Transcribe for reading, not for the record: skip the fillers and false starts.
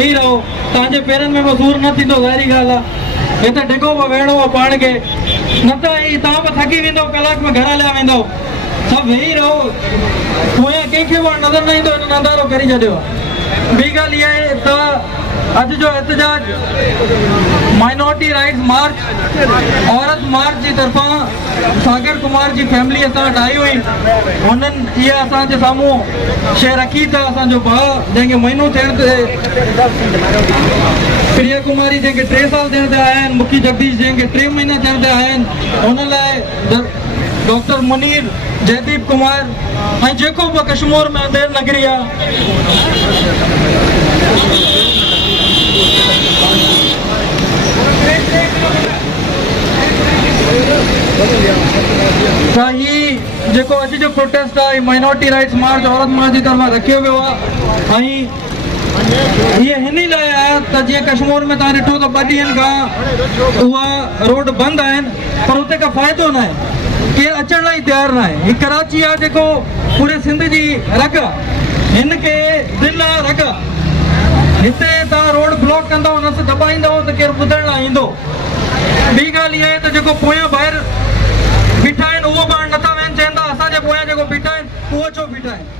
ही रहो तव्हांजे पेरनि में मसूर न थींदो ज़ाहिरी ॻाल्हि आहे हिते डिगो बि वेहणो आहे पाण खे न त तव्हां बि थकी वेंदव कलाक में घर हलिया वेंदव सभु वेही रहो पोयां कंहिंखे बि नज़र न ईंदो हिन नंढारो करे छॾियो आहे ॿी ॻाल्हि इहा आहे त अॼु जो एहतजाज माइनॉरिटी राइट्स मार्च औरत मार्च जी तरफ़ां सागर कुमार जी फैमिली असां वटि आई हुई हुननि इहा असांजे साम्हूं शइ रखी त असांजो भाउ जंहिंखे महीनो थियण ते प्रिया कुमारी जंहिंखे 3 साल थियण ते आया आहिनि मुखी जगदीश जंहिंखे 3 महीना थियण ते आया आहिनि हुन लाइ डॉक्टर मुनीर जयदीप कुमार ऐं जेको बि कश्मीर में देर नगरी आहे त ही जेको अॼु जो प्रोटेस्ट आहे माइनॉरिटी राइट्स मार्च औरत मार्च जी तरफ़ां रखियो वियो आहे ऐं ये हिन लाइ आहे त जीअं कश्मीर में तव्हां ॾिठो त 2 ॾींहंनि खां उहा रोड बंदि आहिनि पर उते का फ़ाइदो न आहे केरु अचण लाइ तयारु न आहे ही कराची आहे जेको पूरे सिंध जी रग हिन खे दिलि आहे रग हिते तव्हां रोड ब्लॉक कंदव नस दॿाईंदव त केरु ॿुधण लाइ ईंदो ॿी ॻाल्हि इहा आहे त जेको पोयां ॿाहिरि बीठा आहिनि उहो पाण नथा वेहनि चवनि था असांजे पोयां जेको बीठा आहिनि उहो छो बीठा आहिनि